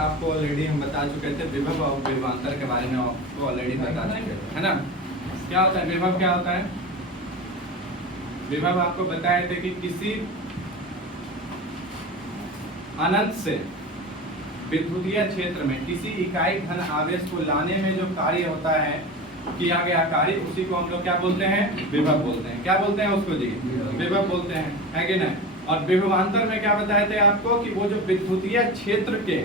आपको ऑलरेडी हम बता चुके थे, विभव और विभवांतर के बारे में आपको ऑलरेडी बता चुके थे, है ना। क्या होता है विभव, क्या होता है विभव? आपको बताए थे कि किसी अनंत से विद्युतीय क्षेत्र में किसी इकाई घन आवेश को लाने में जो कार्य होता है, किया गया कार्य, उसी को हम लोग क्या बोलते हैं? विभव बोलते हैं। क्या बोलते हैं उसको जी? विभव बोलते हैं, है कि नहीं। और विभवांतर में क्या बताए थे आपको कि वो जो विद्युतीय क्षेत्र के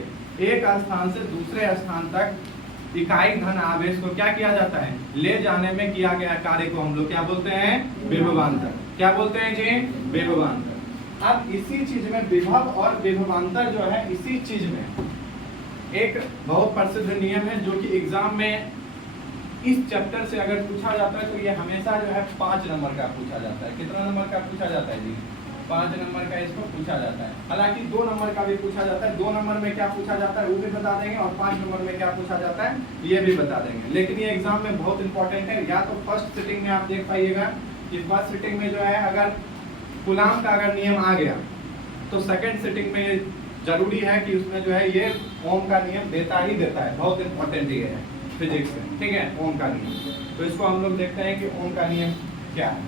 एक स्थान से दूसरे स्थान तक इकाई घन आवेश को क्या किया जाता है? ले जाने में किया गया कार्य को हम लोग क्या बोलते हैं? विभवांतर। क्या बोलते हैं जी? विभवांतर। अब इसी चीज में विभव और विभवांतर जो है, इसी चीज में एक बहुत प्रसिद्ध नियम है जो कि एग्जाम में इस चैप्टर से अगर पूछा जाता है तो ये हमेशा जो है 5 नंबर का पूछा जाता है। कितना नंबर का पूछा जाता है जी? 5 नंबर का इसको पूछा जाता है। हालांकि 2 नंबर का भी पूछा जाता है। 2 नंबर में क्या पूछा जाता है वो भी बता देंगे, और 5 नंबर में क्या पूछा जाता है ये भी बता देंगे। लेकिन ये एग्जाम में बहुत इंपॉर्टेंट है। या तो फर्स्ट सिटिंग में आप देख पाइएगा कि फर्स्ट सिटिंग में जो है अगर कूलाम का अगर नियम आ गया तो सेकंड सिटिंग में ये जरूरी है कि उसमें जो है ये ओम का नियम देता ही देता है। बहुत इंपॉर्टेंट ये है फिजिक्स में, ठीक है, ओम का नियम। तो इसको हम लोग देखते हैं कि ओम का नियम क्या है।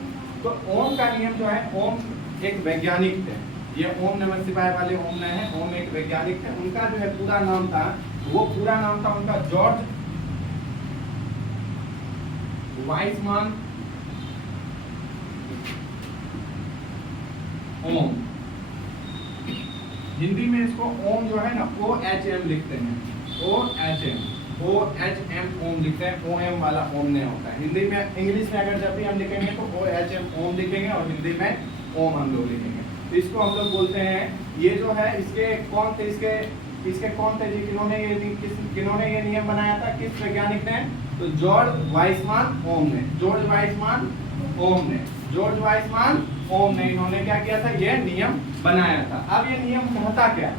तो ओम का नियम जो है, ओम एक वैज्ञानिक थे। ये ओम नमः शिवाय वाले ओम नहीं है, ओम एक वैज्ञानिक थे। उनका जो है पूरा नाम था, वो पूरा नाम था उनका जॉर्ज वाइसमान ओम। हिंदी में इसको ओम जो है ना OHM लिखते हैं, OHM ओम लिखते हैं। OM वाला ओम नहीं होता है हिंदी में। इंग्लिश में अगर जब भी हम लिखेंगे तो OHM ओम लिखेंगे, और हिंदी में ओम हम लोग लिखेंगे। तो इसको हम लोग बोलते हैं, ये जो है इसके कौन थे, इसके कौन थे जी? किन्होंने ये नियम बनाया था? किस वैज्ञानिक ने? तो जॉर्ज वाइसमान ओम ने। जॉर्ज वाइसमान ओम ने इन्होंने क्या किया था? ये नियम बनाया था। अब ये नियम कहता क्या है?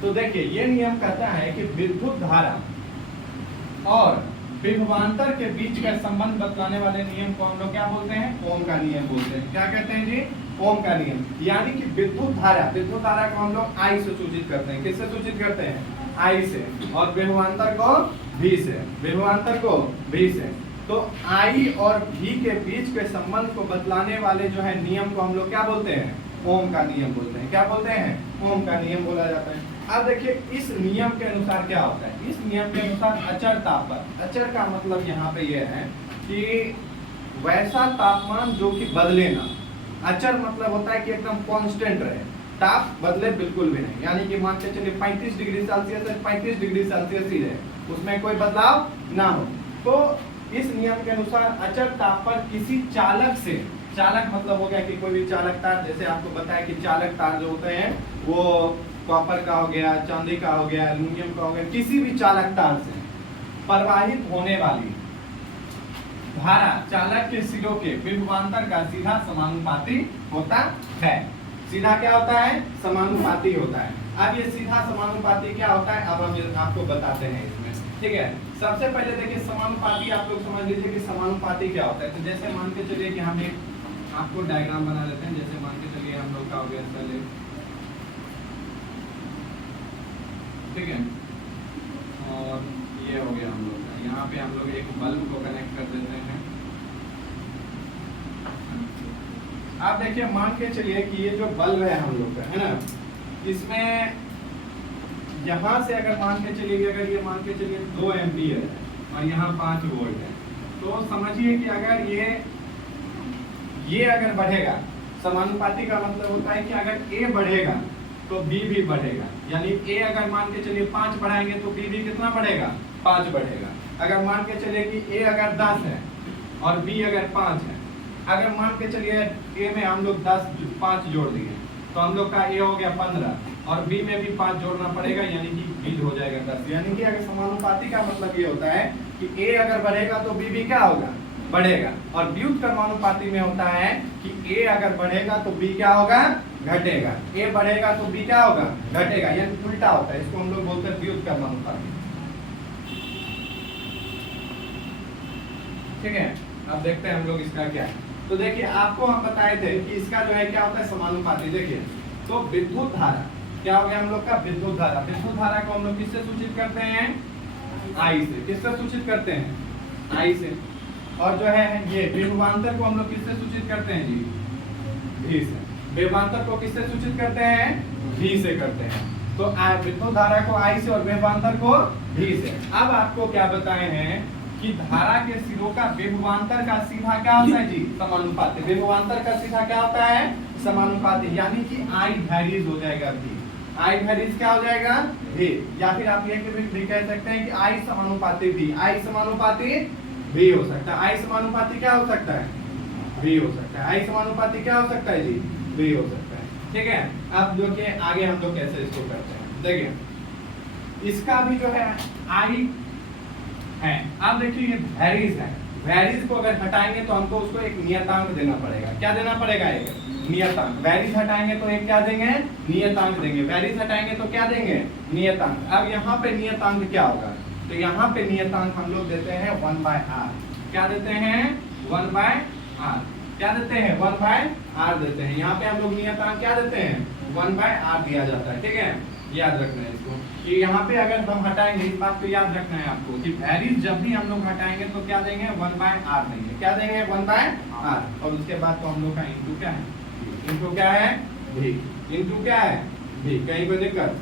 तो देखिए ये नियम कहता है कि विद्युत धारा और विभवांतर के बीच का संबंध बतलाने वाले नियम को हम लोग क्या बोलते हैं? ओम का नियम बोलते हैं। क्या कहते हैं जी? ओम का नियम। यानी कि विद्युत धारा को हम लोग I से सूचित करते हैं। किससे सूचित करते हैं? I से। और विभवांतर को V से। तो I और V के बीच के संबंध को बतलाने वाले जो है नियम को हम लोग क्या बोलते हैं? ओम का नियम बोलते हैं। क्या बोलते हैं? ओम का नियम बोला जाता है। अब देखिए इस नियम के अनुसार क्या होता है? इस नियम के अनुसार अचर ताप पर, अचर का मतलब यहाँ पे ये है कि वैसा तापमान जो कि बदले ना। अचर मतलब होता है कि एकदम कांस्टेंट रहे, ताप बदले बिल्कुल भी नहीं। यानी कि मान के चलिए 35 डिग्री सेल्सियस है, 35 डिग्री सेल्सियस ही रहे, उसमें कोई बदलाव ना हो। तो इस नियम के अनुसार अचर ताप पर किसी चालक से, चालक मतलब हो गया कि कोई भी चालक तार, जैसे आपको बताया कि चालक तार जो होते हैं वो कॉपर का हो गया, चांदी का हो गया, एल्युमिनियम का हो गया, किसी भी चालक तार से प्रवाहित होने वाली धारा चालक के सिरों के विभवांतर का सीधा समानुपाती होता है। सीधा क्या होता है? समानुपाती होता है। अब ये सीधा समानुपाती क्या होता है अब हम आपको बताते हैं इसमें, ठीक है। सबसे पहले देखिए समानुपाती आप लोग समझ लीजिए कि समानुपाती क्या होता है। तो जैसे मान के चलिए कि हम एक आपको डायग्राम बना लेते हैं। जैसे मान के चलिए हम लोग का हो गया पहले, ठीक है, और ये हो गया हम लोग का। यहाँ पे हम लोग एक बल्ब को कनेक्ट कर देते हैं। आप देखिए मान के चलिए कि ये जो बल्ब है हम लोग का, है ना, इसमें यहाँ से अगर मान के चलिए, अगर ये मान के चलिए 2 एम्पीयर है और यहाँ 5 वोल्ट है, तो समझिए कि अगर ये अगर बढ़ेगा, समानुपाती का मतलब होता है कि अगर A बढ़ेगा तो B भी बढ़ेगा। यानी A अगर मान के चलिए 5 बढ़ाएंगे तो B भी कितना बढ़ेगा? 5 बढ़ेगा। अगर मान के चलिए कि A अगर 10 है और B अगर 5 है, अगर मान के चलिए A में हम लोग 5 जोड़ दिए तो हम लोग का A हो गया 15 और B में भी 5 जोड़ना पड़ेगा, यानी कि B हो जाएगा 10। यानी कि अगर समानुपाती का मतलब ये होता है कि A अगर बढ़ेगा तो B भी क्या होगा? बढ़ेगा। और व्युत्क्रमानुपाती में होता है कि A अगर बढ़ेगा तो B क्या होगा? घटेगा। A बढ़ेगा तो B क्या होगा? घटेगा। यानी उल्टा होता है। इसको हम लोग बोलते हैं व्युत्क्रमानुपाती, ठीक है। अब देखते हैं हम लोग इसका क्या है। तो देखिए आपको हम बताए थे कि इसका जो है क्या होता है? समानुपाती। देखिए तो विद्युत धारा क्या हो गया हम लोग का विद्युत धारा। विद्युत धारा को हम लोग किससे सूचित करते हैं, आई से। किससे सूचित करते हैं, आई से। और जो है ये विभवांतर को हम लोग किससे सूचित करते हैं जी, भी से। विभवांतर को किससे सूचित करते हैं, भी से करते हैं। तो विद्युत धारा को आई से और विभवांतर को भी से। अब आपको क्या बताए हैं कि धारा के सिरों का विभवांतर का सीधा क्या होता है जी, समानुपाती। विभवांतर का सीधा क्या होता है, समानुपाती। यानी कि आई वैरीज हो जाएगा भी। आई वैरीज क्या हो जाएगा, भी। या फिर आप ये भी कह सकते हैं कि आई समानुपाती भी। आई समानुपाती भी हो सकता है। आई समानुपाती क्या हो सकता है, भी हो सकता है। आई समानुपाती क्या हो सकता है जी, भी हो सकता है। ठीक है, अब देखिए आगे हम लोग कैसे इसको करते हैं। देखिए इसका भी जो है आई है। अब देखिए ये वैरीज है। वैरीज को अगर हटाएंगे तो हमको उसको एक नियतांक देना पड़ेगा। क्या देना पड़ेगा, एक नियतांक। वैरीज हटाएंगे तो एक क्या देंगे, नियतांक देंगे। वैरीज हटाएंगे तो क्या देंगे, नियतांक। अब यहाँ पे नियतांक क्या होगा, तो यहाँ पे नियतांक हम लोग देते हैं 1/r। क्या देते हैं, 1/r। क्या देते हैं, 1/r देते हैं। यहाँ पे हम लोग नियतांक क्या देते हैं, 1/r दिया जाता है। ठीक है, याद रखना है इसको कि यहाँ पे अगर हम हटाएंगे, इस बात को याद रखना है आपको कि वैरीज जब भी हम लोग हटाएंगे तो क्या देंगे, 1/r देंगे। क्या देंगे, 1/r। और उसके बाद तो हम लोग का इंटू क्या है, इंटू क्या है, भी। इंटू क्या है, भी। कहीं कोई दिक्कत,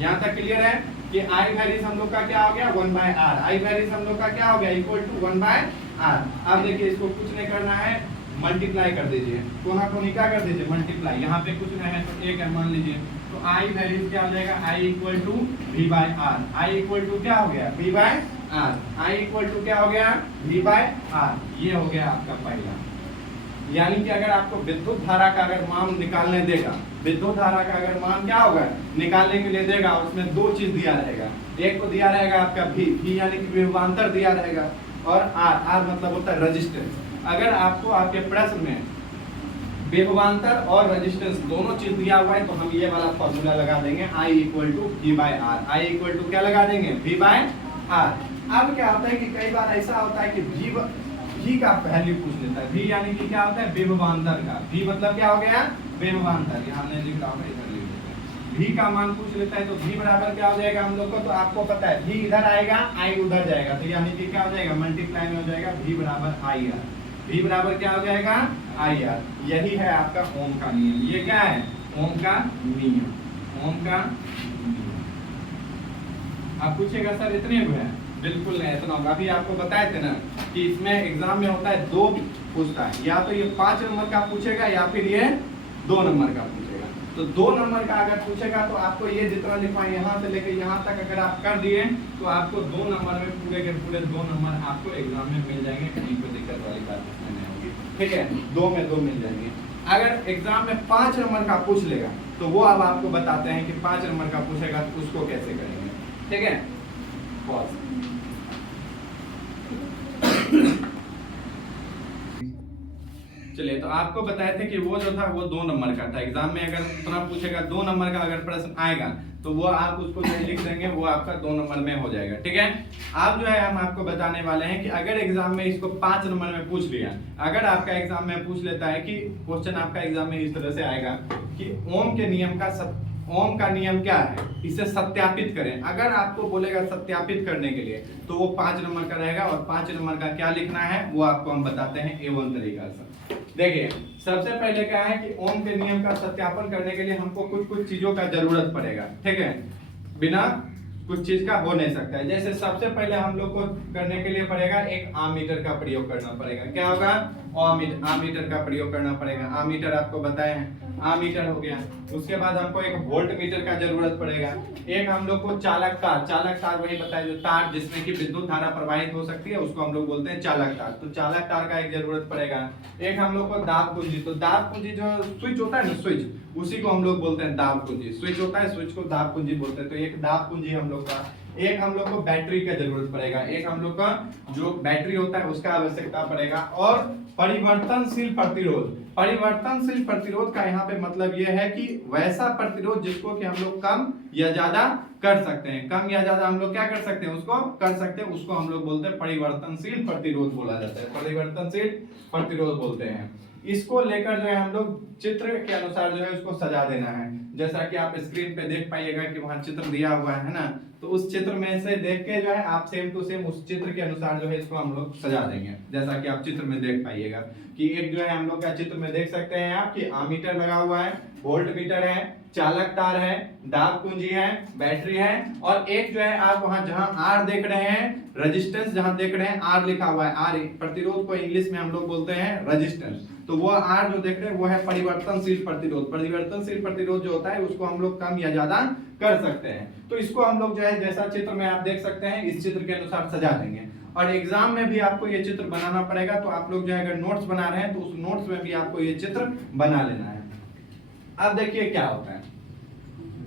यहाँ तक क्लियर है कि आई वैरीज हम लोग का क्या हो गया, 1/r। आई वैरीज हम लोग का क्या हो गया, इक्वल टू 1/r। अब देखिए इसको कुछ नहीं करना है, मल्टीप्लाई कर दीजिए। कोना कोनी क्या कर दीजिए, मल्टीप्लाई। यहाँ पे कुछ नहीं है तो एक है मान लीजिए। तो आई वैल्यू क्या हो जाएगा, I equal to v/r। I equal to क्या हो गया, v/r। आई इक्वल टू क्या हो गया, v/r। ये हो गया आपका पहला। यानी कि अगर आपको विद्युत धारा का अगर मान निकालने देगा, विद्युत धारा का अगर मान क्या होगा, निकालने के लिए देगा, और उसमें दो चीज दिया रहेगा। एक तो दिया रहेगा आपका v यानी कि विभवांतर दिया रहेगा, और r मतलब होता है रेजिस्टेंस। अगर आपको आपके प्रश्न में विभवांतर और रेजिस्टेंस दोनों चीज दिया हुआ है तो हम ये वाला फॉर्मूला लगा देंगे, I equal to v/r। I equal to क्या लगा देंगे, v/r। अब क्या होता है कि कई बार ऐसा होता है कि v का वैल्यू पूछ लेता है। v यानी कि क्या होता है, विभवांतर का। v मतलब क्या हो गया, विभवांतर। यहाँ हमने लिखा होगा, इधर लिख देते हैं। v का मान पूछ लेता है तो v बराबर क्या हो जाएगा हम लोग को, तो आपको पता है v इधर आएगा, I उधर जाएगा। तो यानी कि क्या हो जाएगा, मल्टीप्लाई में हो जाएगा, v बराबर IR। v बराबर क्या हो जाएगा, IR। यही है आपका ओम का नियम। ये क्या है, ओम का नियम। ओम का नियम। आप पूछेगा सर इतने हुए हैं, बिल्कुल नहीं इतना होगा। अभी आपको बताए थे ना कि इसमें एग्जाम में होता है दो पूछता है, या तो ये 5 नंबर का पूछेगा या फिर ये 2 नंबर का पूछेगा। तो 2 नंबर का अगर पूछेगा तो आपको ये जितना लिखवाए यहाँ से लेकर यहाँ तक अगर आप कर दिए तो आपको 2 नंबर में पूरे के पूरे 2 नंबर आपको एग्जाम में मिल जाएंगे। कहीं कोई दिक्कत वाली बात इसमें नहीं होगी। ठीक है, 2 में 2 मिल जाएंगे। अगर एग्जाम में 5 नंबर का पूछ लेगा तो वो अब आपको बताते हैं कि 5 नंबर का पूछेगा तो उसको कैसे करेंगे। ठीक है, पॉज। चलिए, तो आपको बताए थे कि वो जो था वो 2 नंबर का था। एग्जाम में अगर उतना पूछेगा 2 नंबर का अगर प्रश्न आएगा तो वो आप उसको नहीं लिख देंगे, वो आपका 2 नंबर में हो जाएगा। ठीक है, अब जो है हम आपको बताने वाले हैं कि अगर एग्जाम में इसको 5 नंबर में पूछ लिया, अगर आपका एग्जाम में पूछ लेता है कि क्वेश्चन आपका एग्जाम में इस तरह से आएगा कि ओम के नियम का ओम का नियम क्या है, इसे सत्यापित करें। अगर आपको बोलेगा सत्यापित करने के लिए तो वो 5 नंबर का रहेगा, और 5 नंबर का क्या लिखना है वो आपको हम बताते हैं A1 तरीका से। देखिए, सबसे पहले क्या है कि ओम के नियम का सत्यापन करने के लिए हमको कुछ चीजों का जरूरत पड़ेगा। ठीक है, बिना कुछ चीज का हो नहीं सकता है। जैसे सबसे पहले हम लोग को करने के लिए पड़ेगा एक आमीटर का प्रयोग करना पड़ेगा। क्या होगा, आमीटर का प्रयोग करना पड़ेगा। आमीटर आपको बताए हैं, आमीटर हो गया। उसके बाद हमको एक वोल्ट मीटर का जरूरत पड़ेगा। एक हम लोग को चालक तार वही बताए जो तार जिसमें कि विद्युत धारा प्रवाहित हो सकती है उसको हम लोग बोलते हैं चालक तार। तो चालक तार का एक जरूरत पड़ेगा। एक हम लोग को दाब कुंजी, तो दाब कुंजी जो स्विच होता है ना, स्विच, उसी को हम लोग बोलते हैं दाब कुंजी। स्विच होता है, स्विच को दाब कुंजी बोलते हैं। तो एक दाब कुंजी हम लोग का। एक हम लोग को बैटरी का जरूरत पड़ेगा। एक हम लोग का जो बैटरी होता है उसका आवश्यकता पड़ेगा। और परिवर्तनशील प्रतिरोध। परिवर्तनशील प्रतिरोध का यहाँ पे मतलब ये है कि वैसा प्रतिरोध जिसको कि हम लोग कम या ज्यादा कर सकते हैं। कम या ज्यादा हम लोग क्या कर सकते हैं, उसको कर सकते हैं। उसको हम लोग बोलते हैं परिवर्तनशील प्रतिरोध बोला जाता है। परिवर्तनशील प्रतिरोध बोलते हैं। इसको लेकर जो है हम लोग चित्र के अनुसार जो है उसको सजा देना है। जैसा कि आप स्क्रीन पे देख पाइएगा कि वहां चित्र दिया हुआ है ना, तो उस चित्र में से देख के जो है आप सेम टू सेम उस चित्र के अनुसार जो है इसको हम लोग सजा देंगे। जैसा कि आप चित्र में देख पाइएगा कि एक जो है हम लोग का चित्र में देख सकते हैं आप कि आमीटर लगा हुआ है, वोल्ट मीटर है, चालक तार है, दाब कुंजी है, बैटरी है, और एक जो है आप वहां जहां आर देख रहे हैं, रेजिस्टेंस जहां देख रहे हैं आर लिखा हुआ है, आर प्रतिरोध को इंग्लिश में हम लोग बोलते हैं रेजिस्टेंस, तो वो आर जो देख रहे हैं वो है परिवर्तनशील प्रतिरोध। परिवर्तनशील प्रतिरोध जो होता है उसको हम लोग कम या ज्यादा कर सकते हैं। तो इसको हम लोग जो है जैसा चित्र में आप देख सकते हैं इस चित्र के अनुसार सजा देंगे। और एग्जाम में भी आपको ये चित्र बनाना पड़ेगा, तो आप लोग जो है अगर नोट्स बना रहे हैं तो उस नोट्स में भी आपको ये चित्र बना लेना है। अब देखिए क्या होता है,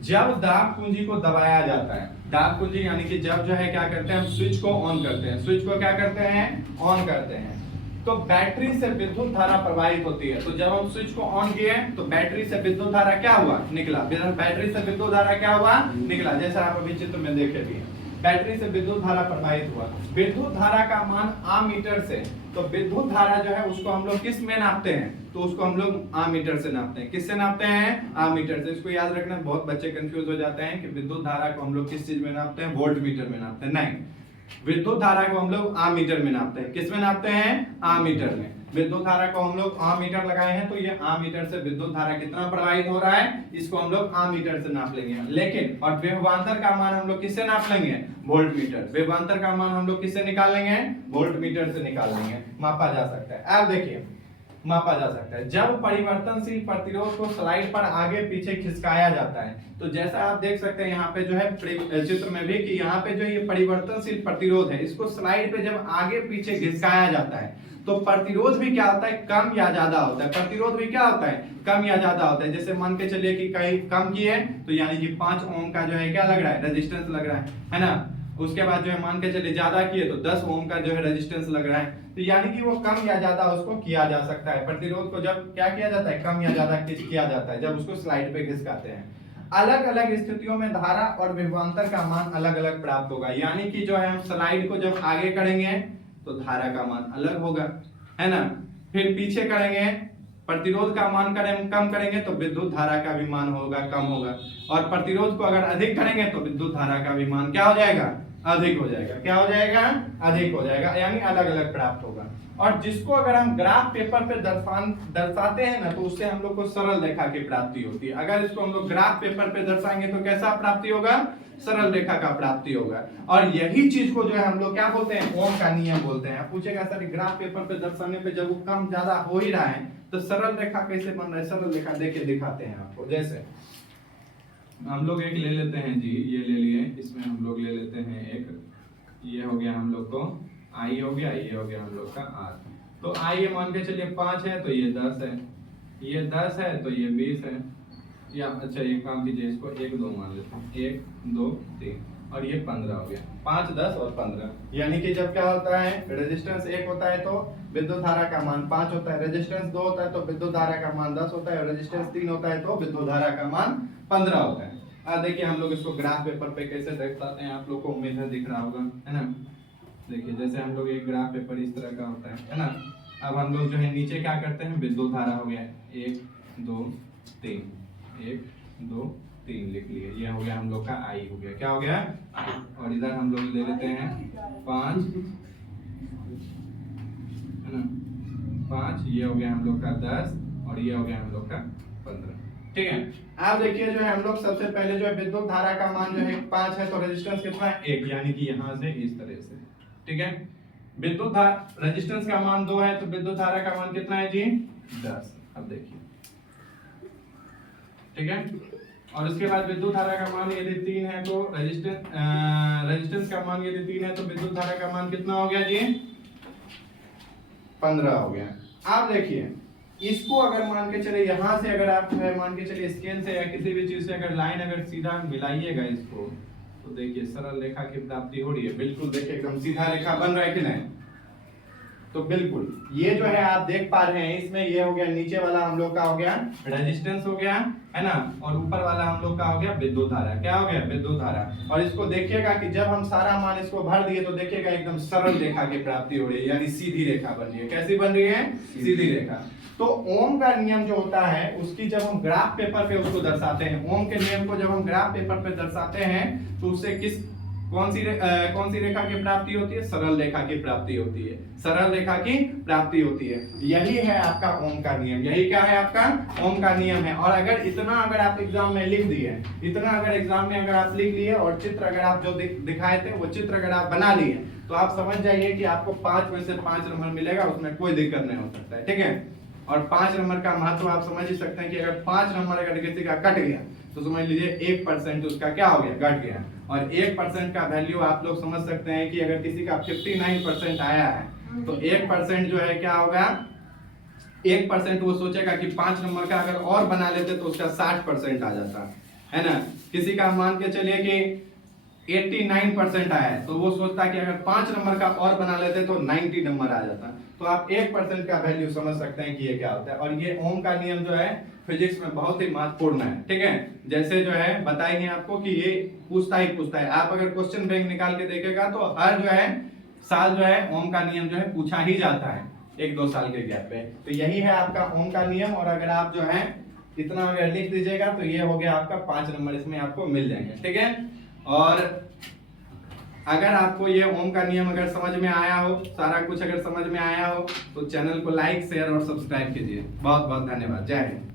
जब दाब कुंजी को दबाया जाता है, दाब कुंजी यानी कि जब जो है क्या करते हैं हम स्विच को ऑन करते हैं, स्विच को क्या करते हैं ऑन करते हैं, तो बैटरी से विद्युत धारा प्रवाहित होती है। तो जब हम स्विच को ऑन किए तो बैटरी से विद्युत धारा क्या हुआ निकला, बैटरी से विद्युत धारा क्या हुआ निकला, जैसा आप अभी चित्र में देखे भी, बैटरी से विद्युत धारा प्रवाहित हुआ। विद्युत धारा का मान आमीटर से, तो विद्युत धारा जो है उसको हम लोग किस में नापते हैं, तो उसको हम लोग आमीटर से नापते हैं। किससे नापते हैं आमीटर से। इसको याद रखना, बहुत बच्चे कंफ्यूज हो जाते हैं कि विद्युत धारा को हम लोग किस चीज में नापते हैं, वोल्ट मीटर में नापते हैं, नहीं, विद्युत धारा को हम लोग आमीटर में नापते हैं। किस में नापते हैं आमीटर में। विद्युत धारा को हम लोग आमीटर लगाए हैं, तो ये आमीटर से विद्युत धारा कितना प्रवाहित हो रहा है इसको हम लोग आमीटर से नाप लेंगे। लेकिन और विभवांतर का मान हम लोग किससे नाप लेंगे, वोल्ट मीटर। विभवांतर का मान हम लोग किससे निकाल लेंगे, वोल्ट मीटर से निकाल लेंगे, मापा जा सकता है। अब देखिए मापा जा सकता है, जब परिवर्तनशील प्रतिरोध को स्लाइड पर आगे पीछे खिसकाया जाता है, तो जैसा आप देख सकते हैं यहाँ पे जो है चित्र में भी कि यहाँ पे जो ये परिवर्तनशील प्रतिरोध है इसको स्लाइड पे जब आगे पीछे खिसकाया जाता है तो प्रतिरोध भी क्या होता है कम या ज्यादा होता है। प्रतिरोध भी क्या होता है कम या ज्यादा होता है। जैसे मान के चलिए कि कहीं कम किए तो यानी कि 5 ओम का जो है क्या लग रहा है रेजिस्टेंस लग रहा है ना। उसके बाद जो है मान के चलिए ज्यादा किए तो 10 ओम का जो है रेजिस्टेंस लग रहा है, तो यानी कि वो कम या ज्यादा उसको किया जा सकता है। प्रतिरोध को जब क्या किया जाता है कम या ज्यादा किया जाता है जब उसको स्लाइड पे खिसकाते हैं। अलग अलग स्थितियों में धारा और विभवांतर का मान अलग अलग प्राप्त होगा। यानी कि जो है हम स्लाइड को जब आगे करेंगे तो धारा का मान अलग होगा, है ना। फिर पीछे करेंगे प्रतिरोध का मान कम करेंगे तो विद्युत धारा का भी मान होगा कम होगा, और प्रतिरोध को अगर अधिक करेंगे तो विद्युत धारा का भी मान क्या हो जाएगा अधिक हो जाएगा। क्या हो जाएगा अधिक हो जाएगा, यानी अलग अलग प्राप्त होगा। और जिसको अगर हम ग्राफ पेपर पे दर्शाते हैं ना तो उससे हम लोग को सरल रेखा की प्राप्ति होती है। अगर इसको हम लोग ग्राफ पेपर पे दर्शाएंगे तो कैसा प्राप्ति होगा सरल रेखा का प्राप्ति होगा। और यही चीज को जो है हम लोग क्या बोलते हैं ओम का नियम बोलते हैं। पूछेगा सर ग्राफ पेपर पे दर्शाने पे जब वो कम ज्यादा हो ही रहा है तो सरल रेखा कैसे बन रहा है, सरल रेखा देख के दिखाते हैं आपको। जैसे हम लोग एक ले लेते हैं जी, ये ले लिए, इसमें हम लोग ले लेते हैं एक, ये हो गया हम लोग को आई हो गया, ये हो गया हम लोग का आर। तो आई मान के चलिए 5 है तो ये 10 है, ये 10 है तो ये 20 है, या अच्छा एक काम कीजिए इसको 1 2 मान लेते हैं, 1 2 3 और ये 15 हो गया। 5 10 और 15, यानी कि जब क्या होता है रेजिस्टेंस 1 होता है तो विद्युत धारा का मान 5 होता है, रेजिस्टेंस 2 होता है तो विद्युत धारा का मान 10 होता है, और रेजिस्टेंस 3 होता है तो विद्युत धारा का मान 15 होता है। अब देखिए हम लोग इसको ग्राफ पेपर पे कैसे दर्शाते हैं, आप लोग को उम्मीद है दिख रहा होगा, है ना। देखिए जैसे हम लोग एक ग्राफ पेपर इस तरह का होता है ना। अब हम लोग जो है नीचे क्या करते हैं विद्युत धारा हो गया 1 2 3 1 2 3 लिख लिए, ये हो गया हम लोग का आई हो गया, क्या हो गया और इधर हम लोग ले लेते हैं 5 है ना, 5 ये हो गया हम लोग का 10 और ये हो गया हम लोग का 15। ठीक है। अब देखिए जो है हम लोग सबसे पहले जो है विद्युत धारा का मान जो है 5 है तो रेजिस्टेंस कितना है 1, यानी कि यहाँ से इस तरह से। ठीक है। विद्युत धारा रेजिस्टेंस का मान 2 है तो विद्युत धारा का मान कितना है जी 10। अब देखिए ठीक है। और उसके बाद विद्युत धारा का मान यदि 3 है तो रेजिस्टेंस का मान यदि 3 है तो विद्युत धारा का मान कितना हो गया जी 15 हो गया। आप देखिए इसको अगर मान के चले यहाँ से अगर आप मान के चलिए स्केल से या किसी भी चीज से अगर लाइन अगर सीधा मिलाइएगा इसको तो देखिए सरल रेखा की प्राप्ति हो रही है। बिल्कुल देखिए एकदम सीधा रेखा बन रहा है कि नहीं, तो बिल्कुल ये जो है आप देख पा रहे हैं, इसमें ये हो गया नीचे वाला हम लोग का हो गया रेजिस्टेंस हो गया, है ना, और ऊपर वाला हम लोग का हो गया विद्युत धारा। क्या हो गया? विद्युत धारा। और इसको देखिएगा कि जब हम सारा मान इसको भर दिए तो देखिएगा एकदम सरल रेखा की प्राप्ति हो रही है, यानी सीधी रेखा बन रही है। कैसी बन रही है? सीधी रेखा। तो ओम का नियम जो होता है उसकी जब हम ग्राफ पेपर पे उसको दर्शाते हैं, ओम के नियम को जब हम ग्राफ पेपर पे दर्शाते हैं तो उससे कौन सी रेखा की प्राप्ति होती है? सरल रेखा की प्राप्ति होती है। सरल रेखा की प्राप्ति होती है। यही है आपका ओम का नियम। यही क्या है? आपका ओम का नियम है। और अगर इतना अगर आप एग्जाम में लिख दिए, इतना अगर एग्जाम में अगर आप लिख लिए और चित्र अगर आप जो दिखाए थे वो चित्र अगर आप बना लिए तो आप समझ जाइए कि आपको 5 में से 5 नंबर मिलेगा, उसमें कोई दिक्कत नहीं हो सकता है। ठीक है। और 5 नंबर का महत्व आप समझ ही सकते हैं कि अगर 5 नंबर अगर किसी का कट गया तो समझ लीजिए 1% उसका क्या हो गया? घट गया। और 1% का वैल्यू आप लोग समझ सकते हैं कि अगर किसी का 59% आया है तो 1% जो है क्या होगा? 1% वो सोचेगा कि 5 नंबर का अगर और बना लेते तो उसका 60% आ जाता है ना। किसी का मान के चलिए कि 89% आया है तो वो सोचता है कि अगर 5 नंबर का और बना लेते तो 90 नंबर आ जाता। तो आप 1% का वैल्यू समझ सकते हैं कि ये क्या होता है। और ये ओम का नियम जो है फिजिक्स में बहुत ही महत्वपूर्ण है। ठीक है। जैसे जो है बताएंगे आपको कि ये पूछता है। आप अगर क्वेश्चन बैंक निकाल के देखेगा तो हर जो है साल जो है ओम का नियम जो है पूछा ही जाता है, 1-2 साल के गैप पे। तो यही है आपका ओम का नियम। और अगर आप जो है इतना अगर लिख दीजिएगा तो ये हो गया आपका 5 नंबर, इसमें आपको मिल जाएंगे। ठीक है। और अगर आपको ये ओम का नियम अगर समझ में आया हो, सारा कुछ अगर समझ में आया हो तो चैनल को लाइक, शेयर और सब्सक्राइब कीजिए। बहुत बहुत धन्यवाद। जय हिंद।